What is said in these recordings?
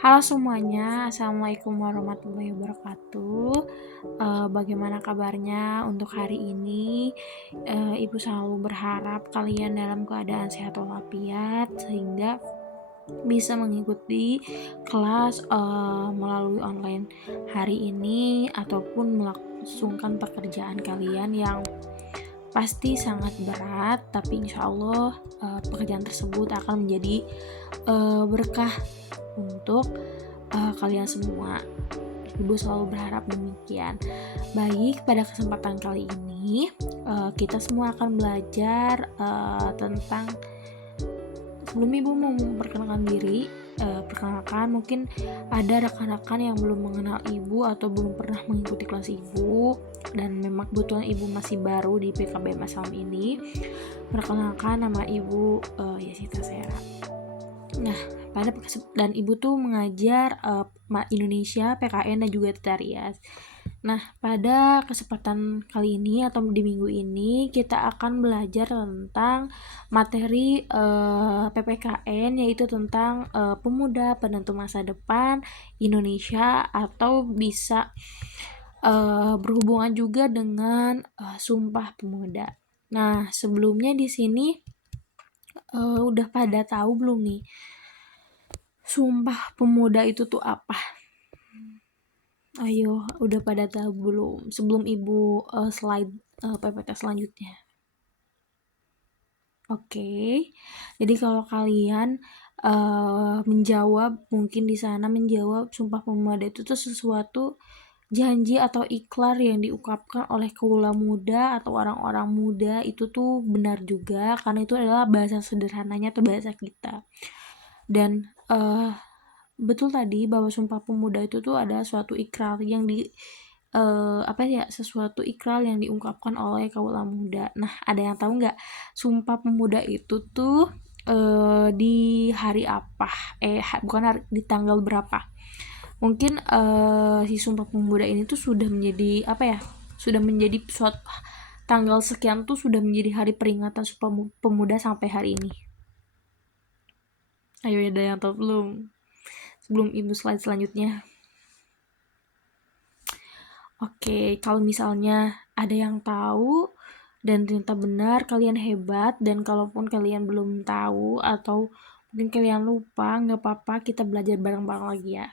Halo semuanya, Assalamualaikum warahmatullahi wabarakatuh. Bagaimana kabarnya untuk hari ini? Ibu selalu berharap kalian dalam keadaan sehat walafiat sehingga bisa mengikuti kelas melalui online hari ini ataupun melangsungkan pekerjaan kalian yang pasti sangat berat, tapi insya Allah pekerjaan tersebut akan menjadi berkah untuk kalian semua. Ibu selalu berharap demikian. Baik, pada kesempatan kali ini kita semua akan belajar tentang, sebelum ibu mau memperkenalkan diri, perkenalkan mungkin ada rekan-rekan yang belum mengenal ibu atau belum pernah mengikuti kelas ibu dan memang kebetulan ibu masih baru di PKB Masalam ini. Perkenalkan, nama ibu Yesita Sera. Nah, dan ibu tuh mengajar Indonesia, PKN dan juga Tarias. Nah, pada kesempatan kali ini atau di minggu ini kita akan belajar tentang materi PPKN, yaitu tentang pemuda penentu masa depan Indonesia, atau bisa berhubungan juga dengan Sumpah Pemuda. Nah, sebelumnya di sini udah pada tahu belum nih Sumpah Pemuda itu tuh apa? Ayo, udah pada tahu belum? Sebelum ibu slide PPT selanjutnya. Oke. Jadi kalau kalian menjawab, mungkin di sana menjawab Sumpah Pemuda itu tuh sesuatu janji atau ikrar yang diungkapkan oleh kaula muda atau orang-orang muda, itu tuh benar juga karena itu adalah bahasa sederhananya atau bahasa kita. Dan betul tadi bahwa Sumpah Pemuda itu tuh ada suatu ikrar yang sesuatu ikrar yang diungkapkan oleh kaula muda. Nah, ada yang tahu nggak Sumpah Pemuda itu tuh di hari apa? Bukan hari, di tanggal berapa? Mungkin si Sumpah Pemuda ini tuh sudah menjadi Sudah menjadi suatu tanggal sekian tuh sudah menjadi hari peringatan Sumpah Pemuda sampai hari ini. Ayo, ada yang tahu belum? Sebelum ibu slide selanjutnya. Oke, kalau misalnya ada yang tahu dan ternyata benar, kalian hebat. Dan kalaupun kalian belum tahu atau mungkin kalian lupa, nggak apa-apa, kita belajar bareng-bareng lagi ya.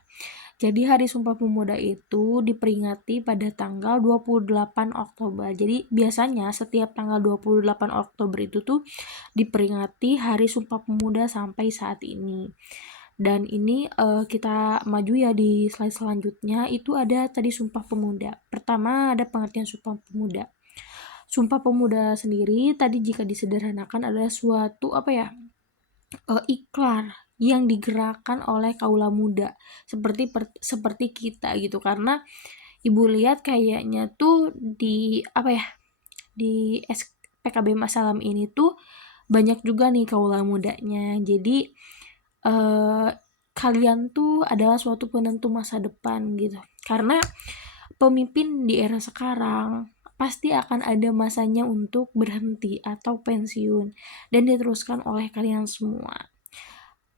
Jadi hari Sumpah Pemuda itu diperingati pada tanggal 28 Oktober. Jadi biasanya setiap tanggal 28 Oktober itu tuh diperingati hari Sumpah Pemuda sampai saat ini. Dan ini kita maju ya di slide selanjutnya. Itu ada tadi Sumpah Pemuda. Pertama ada pengertian Sumpah Pemuda. Sumpah Pemuda sendiri tadi jika disederhanakan adalah suatu ikrar yang digerakkan oleh kaula muda seperti kita gitu. Karena ibu lihat kayaknya tuh di PKB Masalam ini tuh banyak juga nih kaula mudanya. Jadi kalian tuh adalah suatu penentu masa depan gitu. Karena pemimpin di era sekarang pasti akan ada masanya untuk berhenti atau pensiun dan diteruskan oleh kalian semua.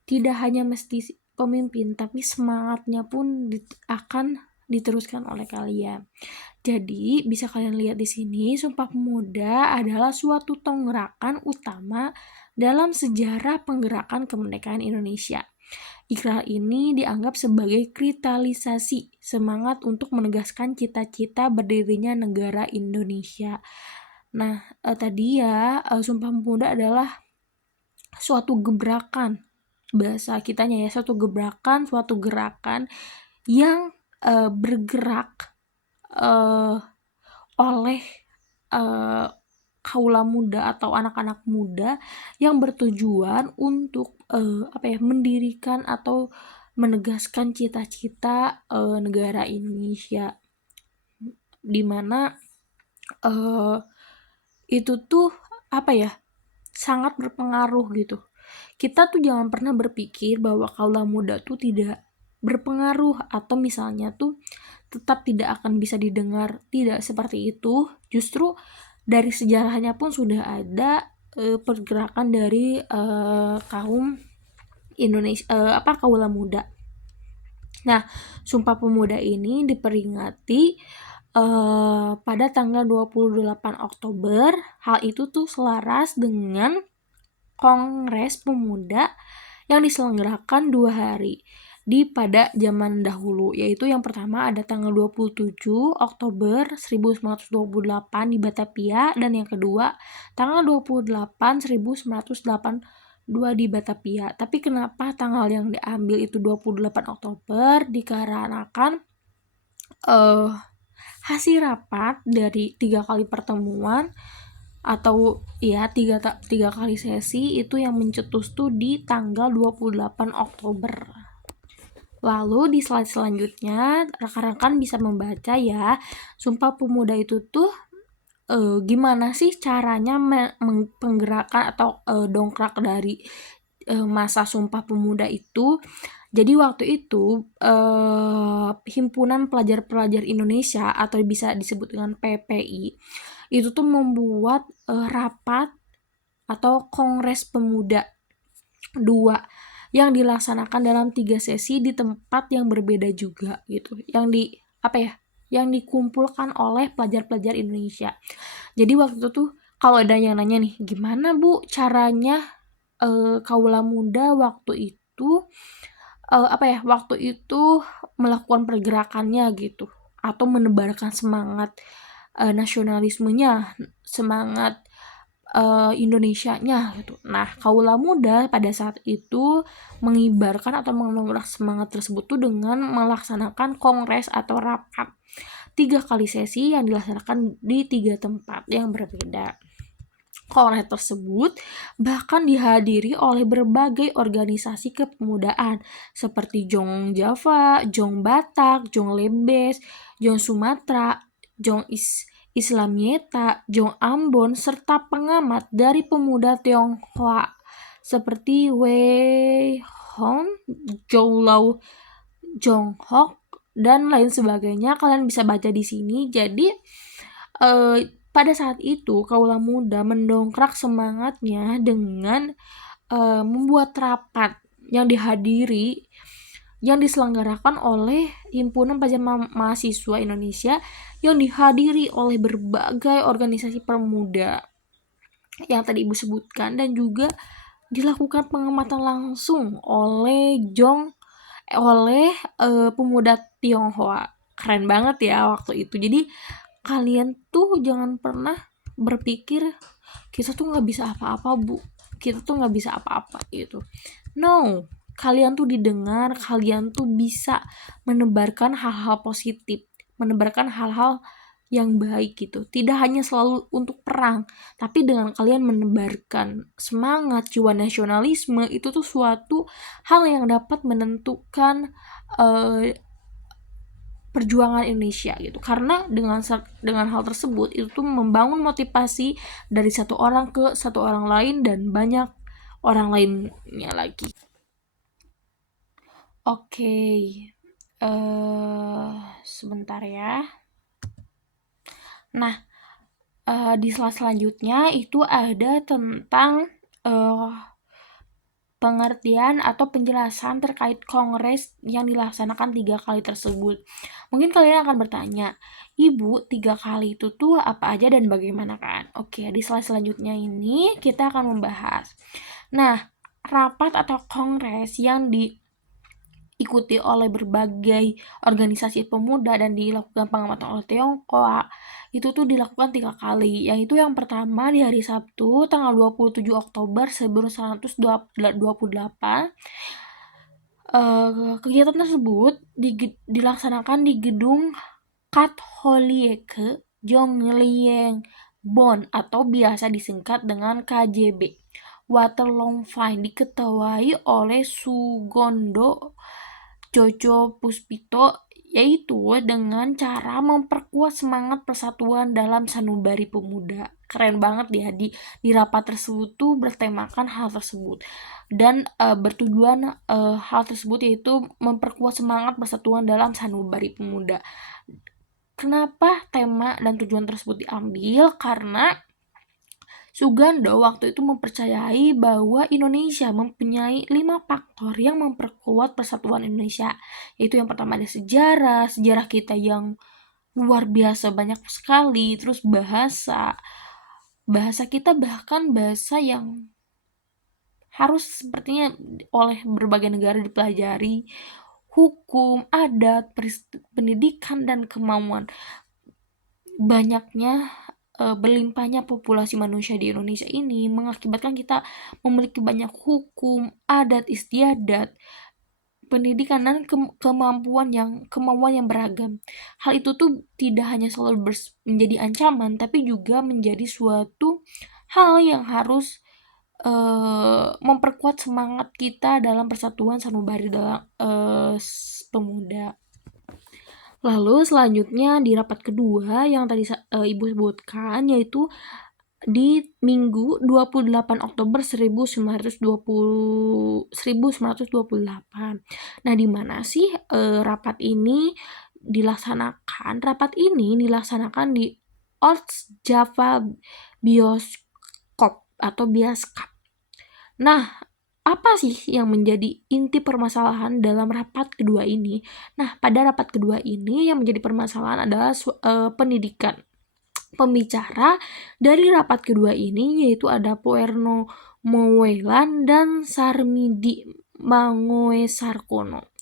Tidak hanya mesti pemimpin, tapi semangatnya pun akan diteruskan oleh kalian. Jadi bisa kalian lihat di sini, Sumpah Pemuda adalah suatu tonggerakan utama dalam sejarah penggerakan kemerdekaan Indonesia. Ikrar ini dianggap sebagai kristalisasi semangat untuk menegaskan cita-cita berdirinya negara Indonesia. Nah, tadi ya, Sumpah Pemuda adalah suatu gebrakan, bahasa kitanya ya, suatu gebrakan, suatu gerakan yang bergerak oleh kaula muda atau anak-anak muda yang bertujuan untuk mendirikan atau menegaskan cita-cita negara Indonesia, dimana itu tuh sangat berpengaruh gitu. Kita tuh jangan pernah berpikir bahwa kaula muda tuh tidak berpengaruh atau misalnya tuh tetap tidak akan bisa didengar. Tidak seperti itu. Justru dari sejarahnya pun sudah ada pergerakan dari kaum Kaula Muda. Nah, Sumpah Pemuda ini diperingati pada tanggal 28 Oktober. Hal itu tuh selaras dengan Kongres Pemuda yang diselenggarakan 2 hari pada zaman dahulu, yaitu yang pertama ada tanggal 27 Oktober 1928 di Batavia, dan yang kedua tanggal 28 1982 di Batavia. Tapi kenapa tanggal yang diambil itu 28 Oktober? Dikarenakan hasil rapat dari 3 kali pertemuan atau ya 3 kali sesi itu yang mencetus tuh di tanggal 28 Oktober. Lalu di slide selanjutnya rekan-rekan bisa membaca ya, Sumpah Pemuda itu tuh gimana sih caranya penggerakan atau dongkrak dari masa Sumpah Pemuda itu. Jadi waktu itu Himpunan Pelajar-Pelajar Indonesia atau bisa disebut dengan PPI itu tuh membuat rapat atau Kongres Pemuda 2 yang dilaksanakan dalam 3 sesi di tempat yang berbeda juga gitu. Yang dikumpulkan oleh pelajar-pelajar Indonesia. Jadi waktu itu tuh kalau ada yang nanya nih, gimana Bu caranya Kaula Muda waktu itu melakukan pergerakannya gitu, atau menebarkan semangat nasionalismenya, semangat Indonesianya gitu. Nah, Kaula Muda pada saat itu mengibarkan atau mengembangkan semangat tersebut tuh dengan melaksanakan kongres atau rapat 3 kali sesi yang dilaksanakan di 3 tempat yang berbeda. Kongres tersebut bahkan dihadiri oleh berbagai organisasi kepemudaan seperti Jong Java, Jong Batak, Jong Lebes, Jong Sumatera, Jong Islamieta, Jong Ambon, serta pengamat dari pemuda Tionghoa seperti Wei Hong, Zhou Lau, Jong Hok, dan lain sebagainya. Kalian bisa baca di sini. Jadi pada saat itu Kaula Muda mendongkrak semangatnya dengan membuat rapat yang diselenggarakan oleh Himpunan Pelajar Mahasiswa Indonesia yang dihadiri oleh berbagai organisasi pemuda yang tadi Ibu sebutkan, dan juga dilakukan pengamatan langsung oleh pemuda Tionghoa. Keren banget ya waktu itu. Jadi kalian tuh jangan pernah berpikir kita tuh nggak bisa apa-apa Bu, kita tuh nggak bisa apa-apa gitu. No, kalian tuh didengar, kalian tuh bisa menebarkan hal-hal positif, menebarkan hal-hal yang baik gitu. Tidak hanya selalu untuk perang, tapi dengan kalian menebarkan semangat jiwa nasionalisme, itu tuh suatu hal yang dapat menentukan perjuangan Indonesia gitu. Karena dengan hal tersebut itu tuh membangun motivasi dari satu orang ke satu orang lain dan banyak orang lainnya lagi. Oke, sebentar ya. Nah, di slide selanjutnya itu ada tentang pengertian atau penjelasan terkait kongres yang dilaksanakan 3 kali tersebut. Mungkin kalian akan bertanya, Ibu 3 kali itu tuh apa aja dan bagaimana kan? Oke, di slide selanjutnya ini kita akan membahas. Nah, rapat atau kongres yang diikuti oleh berbagai organisasi pemuda dan dilakukan pengamatan oleh Tiongkok itu tuh dilakukan 3 kali, yaitu yang pertama di hari Sabtu tanggal 27 Oktober 1928. Kegiatan tersebut dilaksanakan di gedung Katholieke Jonglieongbon atau biasa disingkat dengan KJB Waterlooville, diketuai oleh Sugondo Jojo Puspito, yaitu dengan cara memperkuat semangat persatuan dalam sanubari pemuda. Keren banget ya, di rapat tersebut tuh bertemakan hal tersebut dan bertujuan hal tersebut yaitu memperkuat semangat persatuan dalam sanubari pemuda. Kenapa tema dan tujuan tersebut diambil? Karena Sugando waktu itu mempercayai bahwa Indonesia mempunyai 5 faktor yang memperkuat persatuan Indonesia. Yaitu yang pertama ada sejarah kita yang luar biasa banyak sekali, terus bahasa kita bahkan bahasa yang harus sepertinya oleh berbagai negara dipelajari, hukum, adat, pendidikan, dan kemauan. Banyaknya berlimpahnya populasi manusia di Indonesia ini mengakibatkan kita memiliki banyak hukum, adat istiadat, pendidikan, dan kemampuan yang beragam. Hal itu tuh tidak hanya selalu menjadi ancaman, tapi juga menjadi suatu hal yang harus memperkuat semangat kita dalam persatuan sanubari dalam pemuda. Lalu selanjutnya di rapat kedua yang tadi Ibu sebutkan, yaitu di Minggu 28 Oktober 1928. Nah, di mana sih rapat ini dilaksanakan? Rapat ini dilaksanakan di Old Java Bioskop. Nah, apa sih yang menjadi inti permasalahan dalam rapat kedua ini? Nah, pada rapat kedua ini yang menjadi permasalahan adalah pendidikan. Pembicara dari rapat kedua ini yaitu ada Puerno Mowelan dan Sarmidi Mangoesarkono.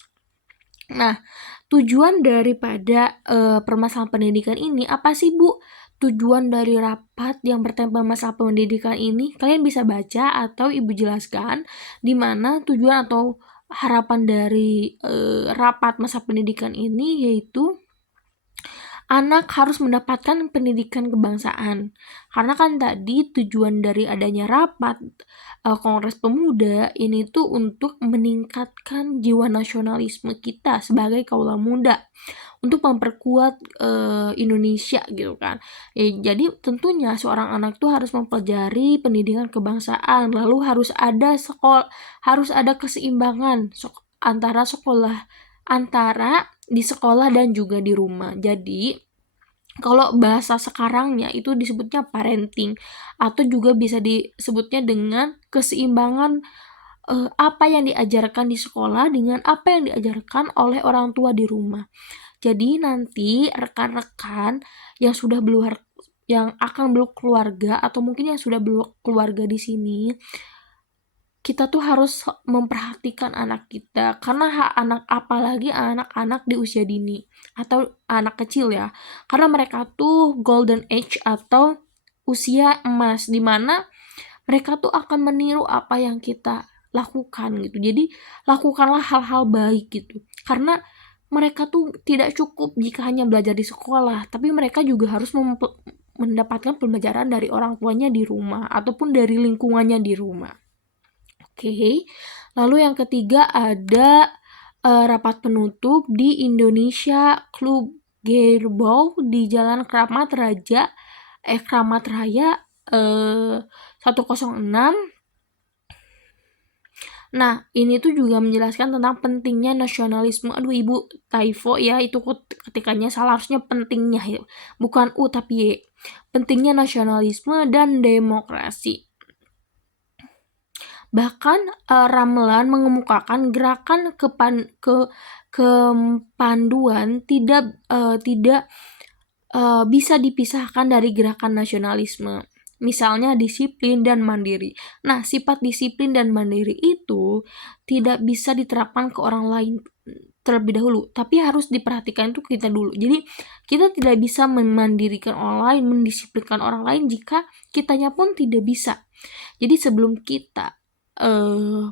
Nah, tujuan daripada permasalahan pendidikan ini apa sih, Bu? Tujuan dari rapat yang bertema masalah pendidikan ini kalian bisa baca atau Ibu jelaskan di mana tujuan atau harapan dari rapat masa pendidikan ini yaitu anak harus mendapatkan pendidikan kebangsaan. Karena kan tadi tujuan dari adanya rapat Kongres Pemuda ini tuh untuk meningkatkan jiwa nasionalisme kita sebagai kaula muda, untuk memperkuat Indonesia gitu kan. Jadi tentunya seorang anak tuh harus mempelajari pendidikan kebangsaan, lalu harus ada keseimbangan antara di sekolah dan juga di rumah. Jadi kalau bahasa sekarangnya itu disebutnya parenting, atau juga bisa disebutnya dengan keseimbangan apa yang diajarkan di sekolah dengan apa yang diajarkan oleh orang tua di rumah. Jadi nanti rekan-rekan yang akan berkeluarga atau mungkin yang sudah berkeluarga di sini, kita tuh harus memperhatikan anak kita, karena apalagi anak-anak di usia dini atau anak kecil ya, karena mereka tuh golden age atau usia emas, dimana mereka tuh akan meniru apa yang kita lakukan gitu. Jadi lakukanlah hal-hal baik gitu, karena mereka tuh tidak cukup jika hanya belajar di sekolah, tapi mereka juga harus mendapatkan pembelajaran dari orang tuanya di rumah ataupun dari lingkungannya di rumah. Oke, lalu yang ketiga ada rapat penutup di Indonesia Club Gerbau di Jalan Kramat Raya 106. Nah, ini tuh juga menjelaskan tentang pentingnya nasionalisme. Aduh, Ibu typo ya, itu ketikanya salah, harusnya pentingnya ya. Bukan U tapi Y. Pentingnya nasionalisme dan demokrasi. Bahkan Ramlan mengemukakan gerakan kepanduan tidak bisa dipisahkan dari gerakan nasionalisme. Misalnya disiplin dan mandiri. Nah, sifat disiplin dan mandiri itu tidak bisa diterapkan ke orang lain terlebih dahulu, tapi harus diperhatikan itu kita dulu. Jadi kita tidak bisa memandirikan orang lain, mendisiplinkan orang lain jika kitanya pun tidak bisa. Jadi sebelum kita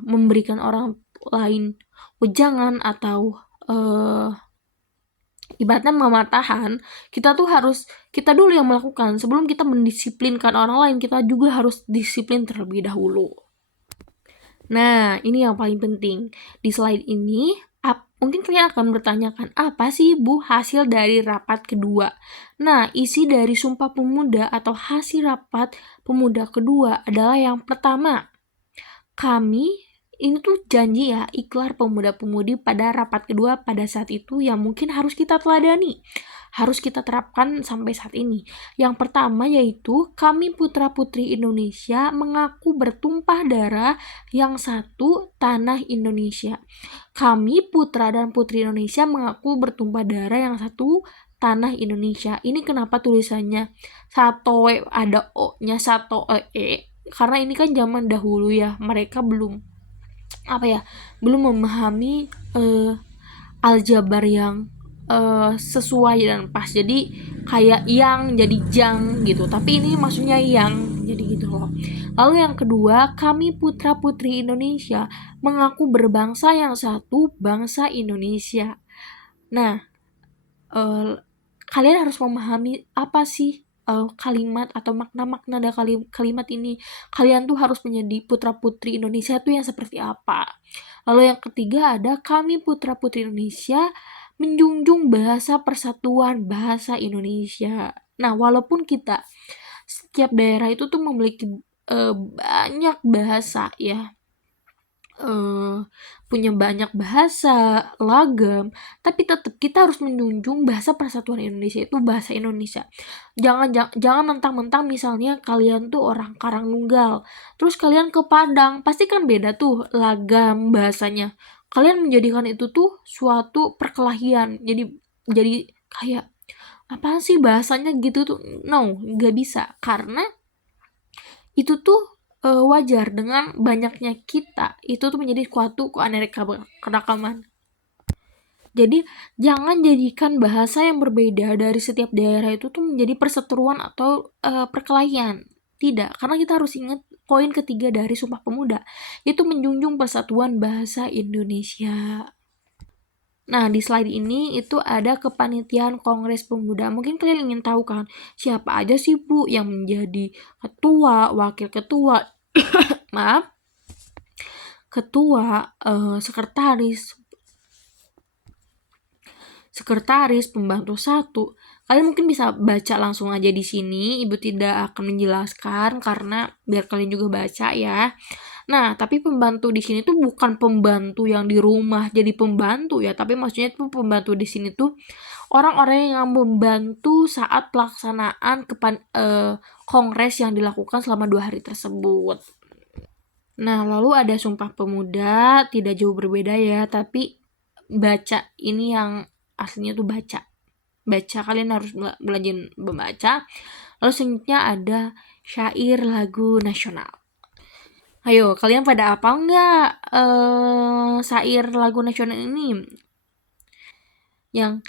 memberikan orang lain wejangan atau ibaratnya mematahan, kita dulu yang melakukan. Sebelum kita mendisiplinkan orang lain, kita juga harus disiplin terlebih dahulu. Nah, ini yang paling penting. Di slide ini, mungkin kalian akan bertanyakan, apa sih Bu hasil dari rapat kedua? Nah, isi dari Sumpah Pemuda atau hasil rapat pemuda kedua adalah yang pertama, kami ini tuh janji ya, ikrar pemuda-pemudi pada rapat kedua pada saat itu yang mungkin harus kita teladani, harus kita terapkan sampai saat ini. Yang pertama yaitu kami putra-putri Indonesia mengaku bertumpah darah, yang satu tanah Indonesia. Kami putra dan putri Indonesia mengaku bertumpah darah, yang satu tanah Indonesia. Ini kenapa tulisannya satu ada O-nya, satu E? Karena ini kan zaman dahulu ya, mereka belum memahami aljabar yang sesuai dan pas. Jadi kayak yang jadi jang gitu, tapi ini maksudnya yang, jadi gitu loh. Lalu yang kedua, kami putra putri Indonesia mengaku berbangsa, yang satu bangsa Indonesia. Nah, kalian harus memahami apa sih kalimat atau makna-makna dari kalimat ini. Kalian tuh harus menjadi putra-putri Indonesia tuh yang seperti apa. Lalu yang ketiga ada kami putra-putri Indonesia menjunjung bahasa persatuan, bahasa Indonesia. Nah, walaupun kita setiap daerah itu tuh memiliki banyak bahasa ya, punya banyak bahasa, lagam, tapi tetap kita harus menjunjung bahasa persatuan Indonesia, itu bahasa Indonesia. Jangan mentang-mentang misalnya kalian tuh orang Karangnunggal, terus kalian ke Padang, pasti kan beda tuh lagam bahasanya. Kalian menjadikan itu tuh suatu perkelahian. Jadi kayak apaan sih bahasanya gitu tuh? No, nggak bisa, karena itu tuh wajar dengan banyaknya kita, itu tuh menjadi suatu keanekaragaman. Jadi jangan jadikan bahasa yang berbeda dari setiap daerah itu tuh menjadi perseteruan atau perkelahian. Tidak, karena kita harus ingat poin ketiga dari Sumpah Pemuda, itu menjunjung persatuan bahasa Indonesia. Nah, di slide ini itu ada kepanitiaan Kongres Pemuda. Mungkin kalian ingin tahu kan, siapa aja sih Bu yang menjadi ketua, wakil ketua, maaf, ketua, sekretaris, pembantu satu. Kalian mungkin bisa baca langsung aja di sini. Ibu tidak akan menjelaskan karena biar kalian juga baca ya. Nah, tapi pembantu di sini tuh bukan pembantu yang di rumah jadi pembantu ya, tapi maksudnya tuh pembantu di sini tuh orang-orang yang membantu saat pelaksanaan kongres yang dilakukan selama 2 hari tersebut. Nah, lalu ada Sumpah Pemuda, tidak jauh berbeda ya, tapi baca ini yang aslinya tuh baca. Kalian harus belajar membaca. Lalu selanjutnya ada syair lagu nasional. Ayo, kalian pada apa enggak syair lagu nasional ini? Yang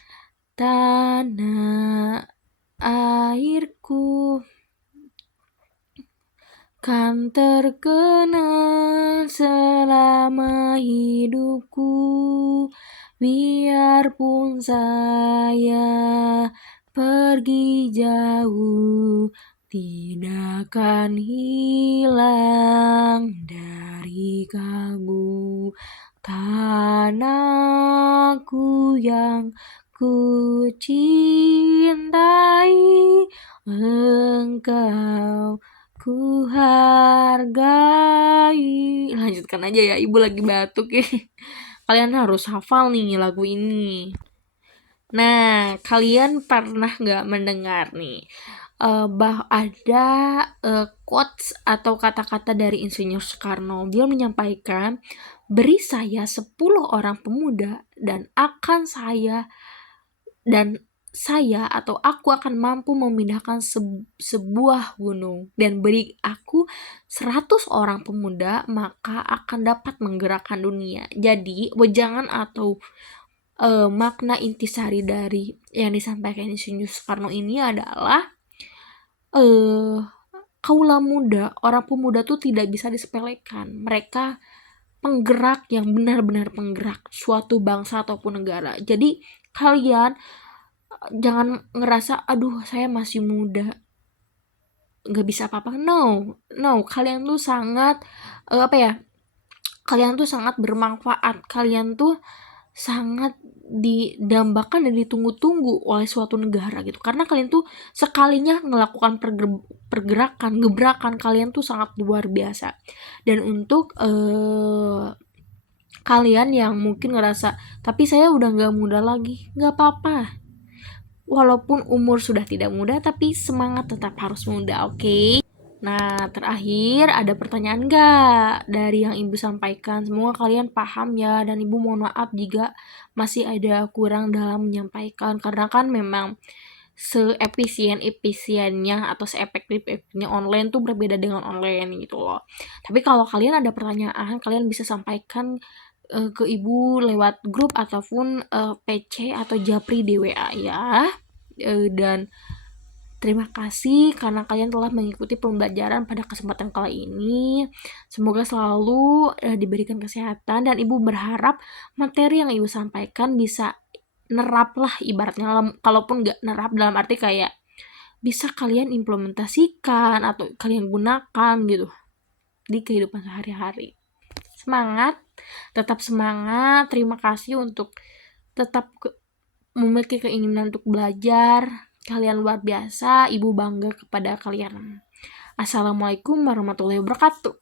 tanah airku kan terkenal selama hidupku, biarpun saya pergi jauh, tidak akan hilang dari kamu. Tanahku yang ku cintai, engkau ku hargai. Lanjutkan aja ya, ibu lagi batuk ya. Kalian harus hafal nih lagu ini. Nah, kalian pernah gak mendengar nih ada quotes atau kata-kata dari Insinyur Soekarno. Dia menyampaikan, beri saya 10 orang pemuda dan saya atau aku akan mampu memindahkan sebuah gunung, dan beri aku 100 orang pemuda maka akan dapat menggerakkan dunia. Jadi wejangan atau makna intisari dari yang disampaikan Insinyur Soekarno ini adalah kaula muda, orang pemuda tuh tidak bisa disepelekan. Mereka penggerak yang benar-benar penggerak suatu bangsa ataupun negara. Jadi kalian jangan ngerasa aduh saya masih muda, nggak bisa apa-apa. No, kalian tuh sangat kalian tuh sangat bermanfaat. Kalian tuh sangat didambakan dan ditunggu-tunggu oleh suatu negara gitu. Karena kalian tuh sekalinya melakukan pergerakan, gebrakan kalian tuh sangat luar biasa. Dan untuk kalian yang mungkin ngerasa, tapi saya udah gak muda lagi, gak apa-apa. Walaupun umur sudah tidak muda, tapi semangat tetap harus muda, oke? Nah, terakhir ada pertanyaan nggak dari yang Ibu sampaikan? Semoga kalian paham ya, dan Ibu mohon maaf jika masih ada kurang dalam menyampaikan, karena kan memang seefisien-efisiennya atau seefektif-efektifnya online tuh berbeda dengan online gitu loh. Tapi kalau kalian ada pertanyaan, kalian bisa sampaikan ke Ibu lewat grup ataupun PC atau Japri di WA ya. Dan terima kasih karena kalian telah mengikuti pembelajaran pada kesempatan kali ini. Semoga selalu diberikan kesehatan, dan Ibu berharap materi yang Ibu sampaikan bisa nerap lah ibaratnya, kalaupun nggak nerap dalam arti kayak bisa kalian implementasikan atau kalian gunakan gitu di kehidupan sehari-hari. Semangat, tetap semangat. Terima kasih untuk tetap memiliki keinginan untuk belajar. Kalian luar biasa, Ibu bangga kepada kalian. Assalamualaikum warahmatullahi wabarakatuh.